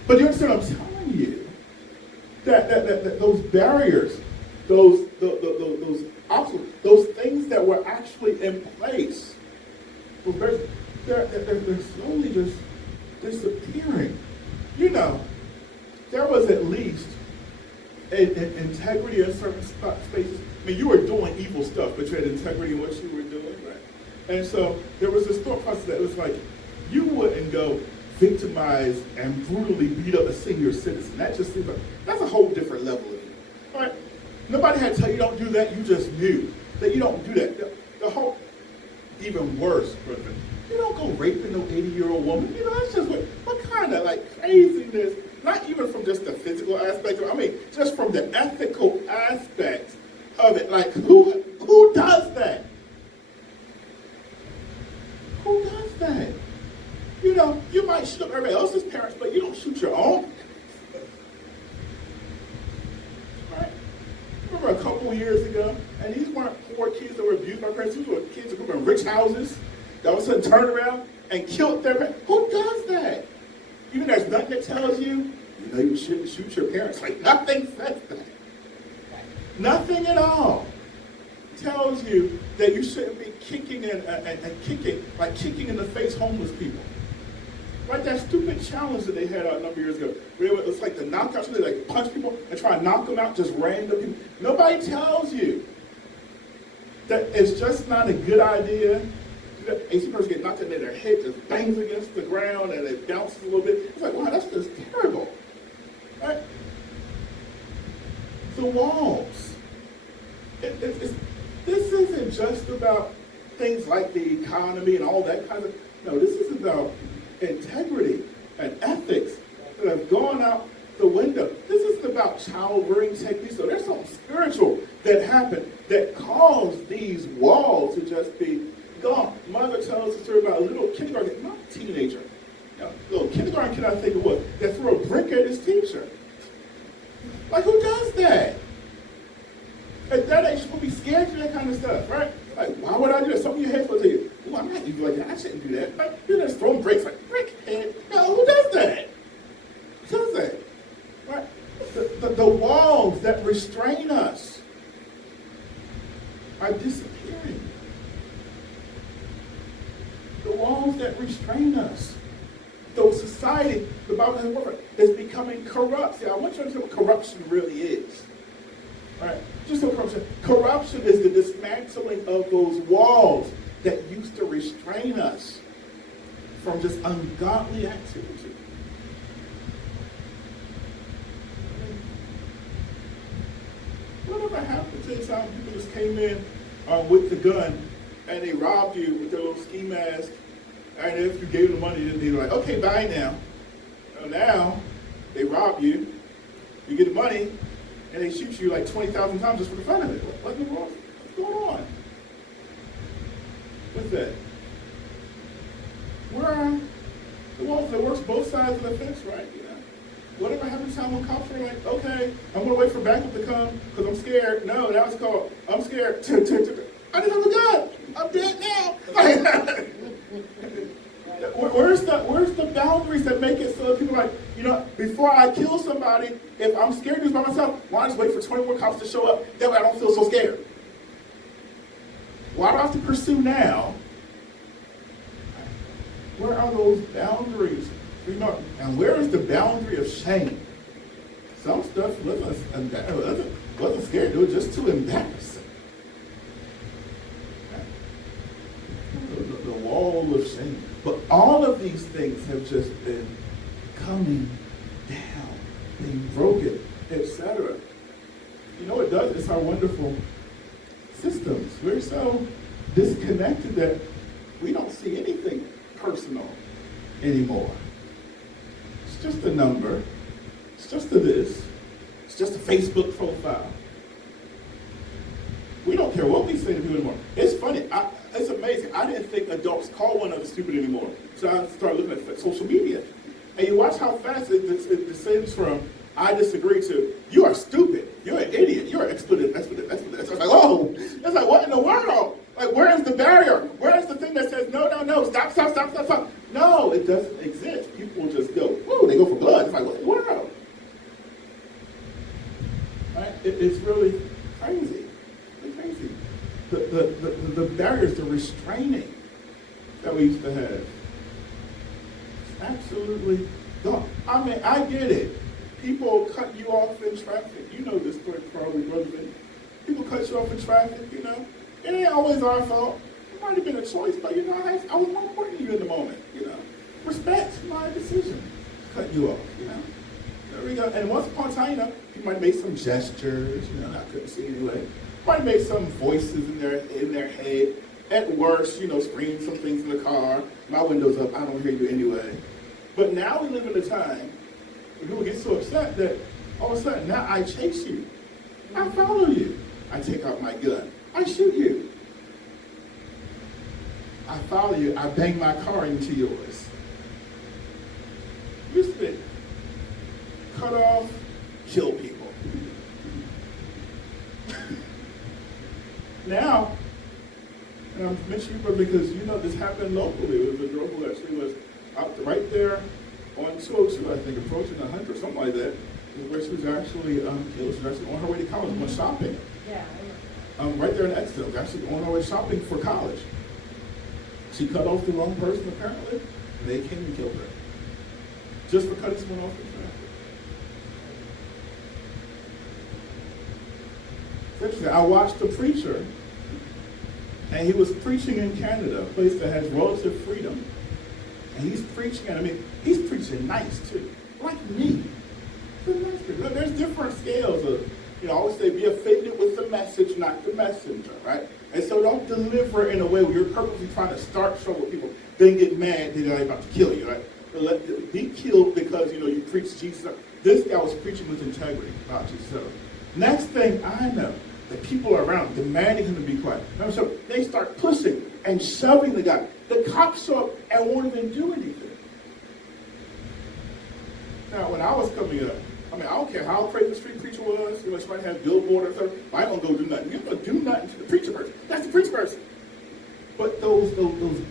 But you understand what I'm telling you? That those barriers, those obstacles, those things that were actually in place, they're slowly just disappearing. You know, there was at least an integrity in certain spaces. I mean, you were doing evil stuff, but you had integrity in what you were doing, right? And so there was this thought process that was like, you wouldn't go victimize and brutally beat up a senior citizen. That just seems like, that's a whole different level of evil. All right? Nobody had to tell you don't do that. You just knew that you don't do that. The whole, even worse, brother, you don't go raping no 80-year-old woman. You know, that's just what kind of like craziness, not even from just the physical aspect of it, I mean, just from the ethical aspect of it. Like, who does that? Who does that? You know, you might shoot up everybody else's parents, but you don't shoot your own. Right? I remember a couple years ago, and these weren't poor kids that were abused by parents. These were kids that grew up in rich houses that all of a sudden turned around and killed their parents. Who does that? Even there's nothing that tells you, you know, you shouldn't shoot your parents. Like, nothing says that. Nothing at all tells you that you shouldn't be kicking kicking in the face homeless people. Like that stupid challenge that they had a number of years ago. It's like the knockout, they like punch people and try and knock them out, just random people. Nobody tells you that it's just not a good idea. A person get knocked in their head, just bangs against the ground and it bounces a little bit. It's like, wow, that's just terrible. Right? The walls. This isn't just about things like the economy and all that kind of, no, this is about integrity and ethics that have gone out the window. This isn't about child rearing techniques. So there's something spiritual that happened that caused these walls to just be gone. Mother tells us a story about a little kindergarten, not a teenager, little kindergarten kid, I think it was, that threw a brick at his teacher. Like, who does that? At that age, you're supposed to be scared of that kind of stuff, right? Like, why would I do that? Some of your heads will tell you, well, I'm not even like that. I shouldn't do that. Like, you're just throwing bricks, like, brick head. No, who does that? Who does that? Right? The walls that restrain us are disappearing. The walls that restrain us. So society, the Bible has a word, is becoming corrupt. See, I want you to understand what corruption really is. All right? Just so corruption. Corruption is the dismantling of those walls that used to restrain us from just ungodly activity. Whatever happened to the time people just came in with the gun and they robbed you with their little ski mask, and if you gave them money, then they're like, okay, bye now. Now they rob you, you get the money, and they shoot you like 20,000 times just for the fun of it. What's going on? What's that? Where are the walls that works both sides of the fence, right? You know? Whatever happens to time when cops are like, okay, I'm going to wait for backup to come because I'm scared. No, that was called, I'm scared. I didn't have a gun. I'm dead now. Where's the boundaries that make it so that people are like, Before I kill somebody, if I'm scared to do this by myself, why not just wait for 20 more cops to show up? That way I don't feel so scared. Why do I have to pursue now? Where are those boundaries? And where is the boundary of shame? Some stuff wasn't scared to do it, just too embarrassing. The wall of shame. But all of these things have just been coming down, being broken, etc. You know what it does? It's our wonderful systems. We're so disconnected that we don't see anything personal anymore. It's just a number. It's just a this. It's just a Facebook profile. We don't care what we say to people anymore. It's funny. It's amazing. I didn't think adults call one another stupid anymore. So I started looking at social media. And you watch how fast it descends from I disagree to you are stupid. You're an idiot. You're an expletive. It's like, oh, it's like, what in the world? Like, where is the barrier? Where is the thing that says, no, stop. No, it doesn't exist. People just go, whoa, they go for blood. It's like, what in the world? Right? It's really crazy. The barriers, the restraining that we used to have. It's absolutely gone. I mean, I get it. People cut you off in traffic. You know this story probably, Brother Vinny. People cut you off in traffic, It ain't always our fault. It might have been a choice, but I was more important to you in the moment, Respect my decision. Cut you off, There we go. And once upon a time, people might make some gestures, I couldn't see anyway. Might make some voices in their head. At worst, scream some things in the car. My window's up, I don't hear you anyway. But now we live in a time where people get so upset that all of a sudden now I chase you. I follow you. I take out my gun. I shoot you. I follow you. I bang my car into yours. Used to be cut off, kill people. Now, and I'm mentioning you because this happened locally. It was a girl who actually was out right there on 202, I think, approaching 100, something like that, where she was actually killed. She was actually on her way to college, went shopping. Yeah. Right there in Exeter, actually on her way shopping for college. She cut off the wrong person, apparently, and they came and killed her. Just for cutting someone off in traffic. It's interesting. I watched a preacher, and he was preaching in Canada, a place that has relative freedom. And he's preaching, and he's preaching nice too, like me. There's different scales of, I always say, be offended with the message, not the messenger, right? And so don't deliver in a way where you're purposely trying to start trouble with people, then get mad that they're about to kill you, right? Be killed because, you preach Jesus. This guy was preaching with integrity about Jesus. So next thing I know, the people around demanding him to be quiet. And so they start pushing and shoving the guy. The cops show up and won't even do anything. Now, when I was coming up, I don't care how crazy the street preacher was. She might have billboard or something. I ain't gonna go do nothing. You're gonna do nothing to the preacher person. That's the preacher person. But those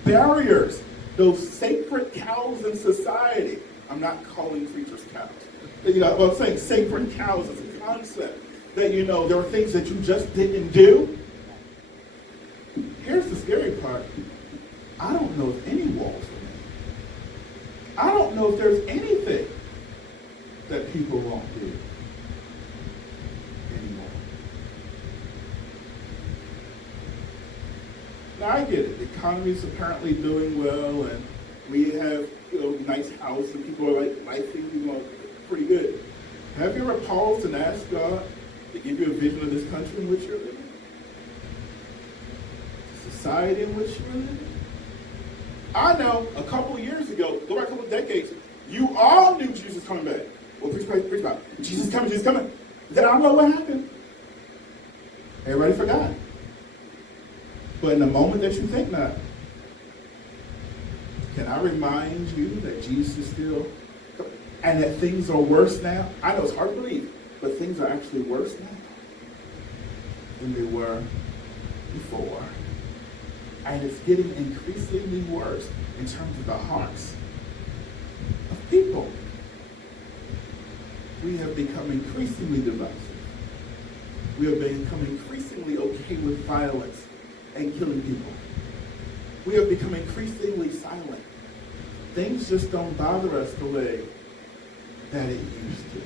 barriers, those sacred cows in society. I'm not calling preachers cows. I'm saying sacred cows as a concept. That there are things that you just didn't do. Here's the scary part. I don't know if any walls remain. I don't know if there's anything that people won't do anymore. Now I get it. The economy's apparently doing well, and we have nice house, and people are like, life is pretty good. Have you ever paused and asked God to give you a vision of this country in which you're living? The society in which you're living? I know a couple of years ago, go back a couple of decades, you all knew Jesus was coming back. Well, preach about it. Jesus is coming. Then I don't know what happened. Everybody forgot. But in the moment that you think not, can I remind you that Jesus is still coming? And that things are worse now? I know it's hard to believe, but things are actually worse now than they were before. And it's getting increasingly worse in terms of the hearts of people. We have become increasingly divisive. We have become increasingly okay with violence and killing people. We have become increasingly silent. Things just don't bother us the way that it used to.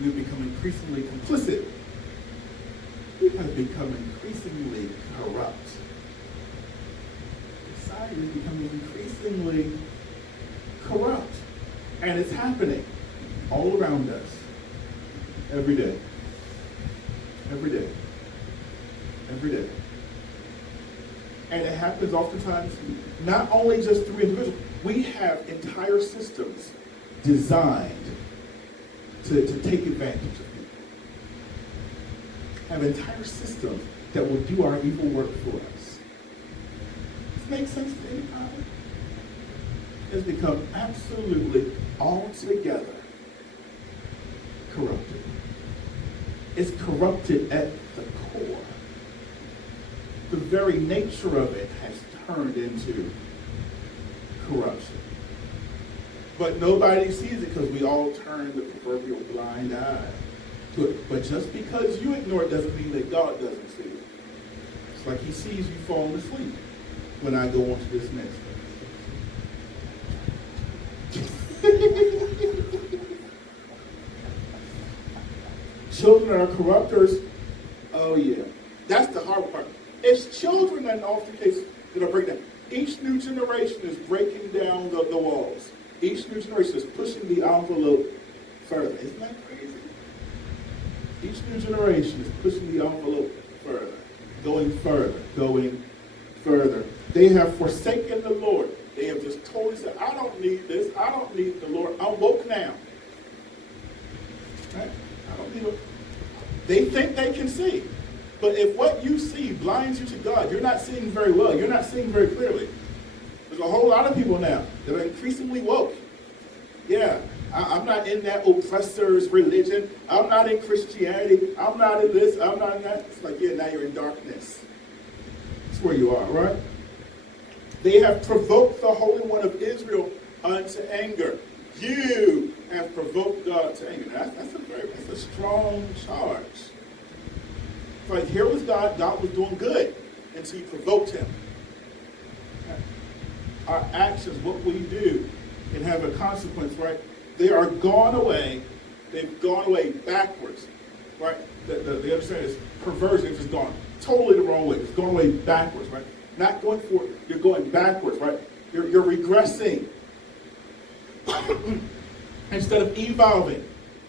We've become increasingly complicit. We have become increasingly corrupt. Society is becoming increasingly corrupt. And it's happening all around us. Every day. Every day. Every day. And it happens oftentimes not only just through individuals. We have entire systems designed to take advantage of people. Have entire systems that will do our evil work for us. Does this make sense to anybody? It's become absolutely altogether corrupted. It's corrupted at the core. The very nature of it has turned into corruption. But nobody sees it because we all turn the proverbial blind eye to it. But just because you ignore it doesn't mean that God doesn't see it. It's like he sees you falling asleep when I go on to this next thing. Children are corrupters. Oh yeah. That's the hard part. It's children that often case that are breaking down. Each new generation is breaking down the walls. Each new generation is pushing the envelope further. Isn't that crazy? Each new generation is pushing the envelope further, going further, going further. They have forsaken the Lord. They have just totally said, I don't need this. I don't need the Lord. I'm woke now. Right? I don't need it. They think they can see. But if what you see blinds you to God, you're not seeing very well. You're not seeing very clearly. There's a whole lot of people now that are increasingly woke. Yeah, I'm not in that oppressor's religion. I'm not in Christianity. I'm not in this. I'm not in that. It's like, yeah, now you're in darkness. That's where you are, right? They have provoked the Holy One of Israel unto anger. You have provoked God to anger. That's a strong charge. It's like, here was God. God was doing good until you provoked him. Our actions, what we do, can have a consequence, right? They are gone away. They've gone away backwards, right? The other side is perversion. It's just gone totally the wrong way. It's going away backwards, right? Not going forward. You're going backwards, right? You're regressing. Instead of evolving,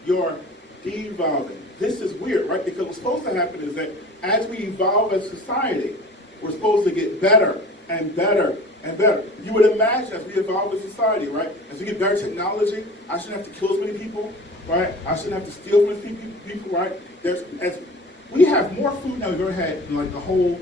you're devolving. This is weird, right? Because what's supposed to happen is that as we evolve as society, we're supposed to get better and better and better. You would imagine as we evolve as society, right? As we get better technology, I shouldn't have to kill as many people, right? I shouldn't have to steal from as many people, right? As we have more food now we've ever had in like the whole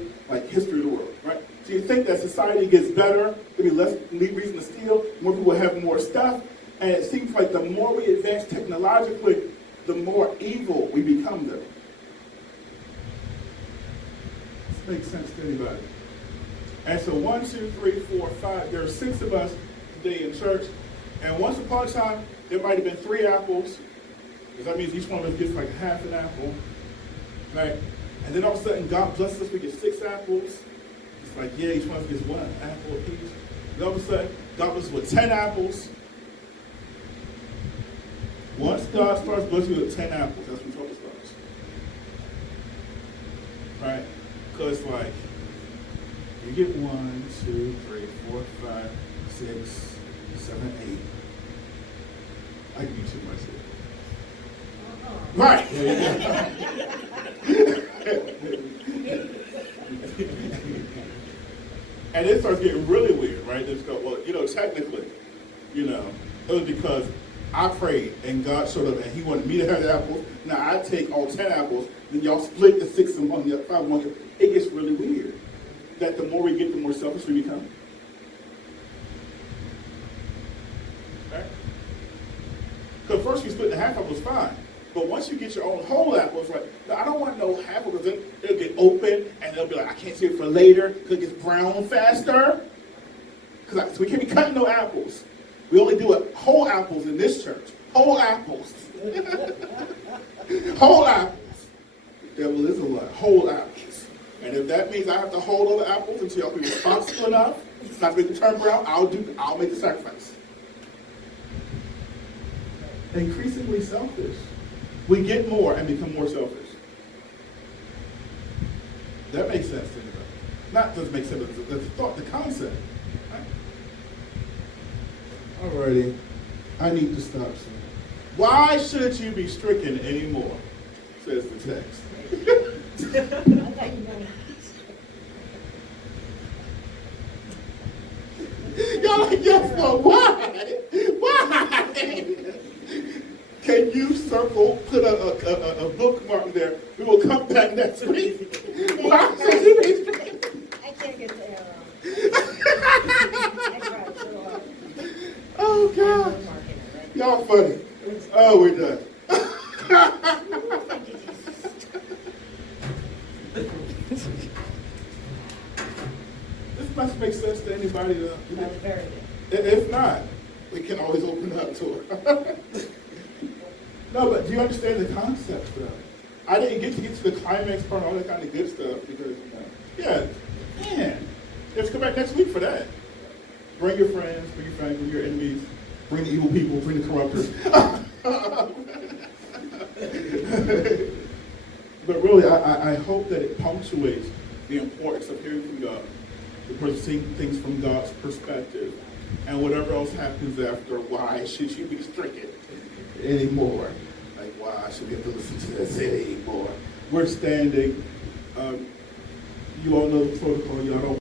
history of the world, right? So you think that society gets better, there'll be less reason to steal, more people have more stuff, and it seems like the more we advance technologically, the more evil we become though. This makes sense to anybody. And so 1, 2, 3, 4, 5, there are 6 of us today in church. And once upon a time, there might have been 3 apples. Because that means each one of us gets like half an apple. Right? And then all of a sudden, God blesses us, we get 6 apples. It's like, yeah, each one of us gets 1 apple apiece. And all of a sudden, God blesses us with 10 apples. Once God starts blessing you with 10 apples, that's when trouble starts. Right? Because like, you get 1, 2, 3, 4, 5, 6, 7, 8. I can do too much here. Right. And it starts getting really weird, right? Just go, well, technically, it was because I prayed and God showed up and he wanted me to have the apples. Now I take all 10 apples, then y'all split the 6 among the 5 among you. It gets really weird. That the more we get, the more selfish we become. Right? Because first you split the half apple is fine. But once you get your own whole apple, it's like, no, I don't want no half apple because then it'll get open and they'll be like, I can't save it for later because it gets brown faster. So we can't be cutting no apples. We only do whole apples in this church. Whole apples. Whole apples. The devil is a lie. Whole apples. And if that means I have to hold all the apples until I'll be responsible enough not to make the turn brown, I'll make the sacrifice. Increasingly selfish. We get more and become more selfish. That makes sense to me. Not doesn't make sense, but the thought, the concept. Right? Alrighty. I need to stop soon. Why should you be stricken anymore? Says the text. Y'all like, yes, but why? Why? Can you circle, put a bookmark there? We will come back next week. Why should you be stricken? I can't get the arrow. I tried so hard. Oh, God. Y'all funny. Oh, we're done. Thank you, Jesus. This must make sense to anybody. That's very good. If not, we can always open up to her. No, but do you understand the concept, though? I didn't get to the climax part, all that kind of good stuff, because, yeah, man, let's come back next week for that. Bring your friends, bring your family, bring your enemies, bring the evil people, bring the corruptors. But really, I hope that it punctuates the importance of hearing from God, the seeing things from God's perspective, and whatever else happens after. Why should you be stricken anymore? Like, why should we have to listen to this anymore? We're standing. You all know the protocol. Y'all don't.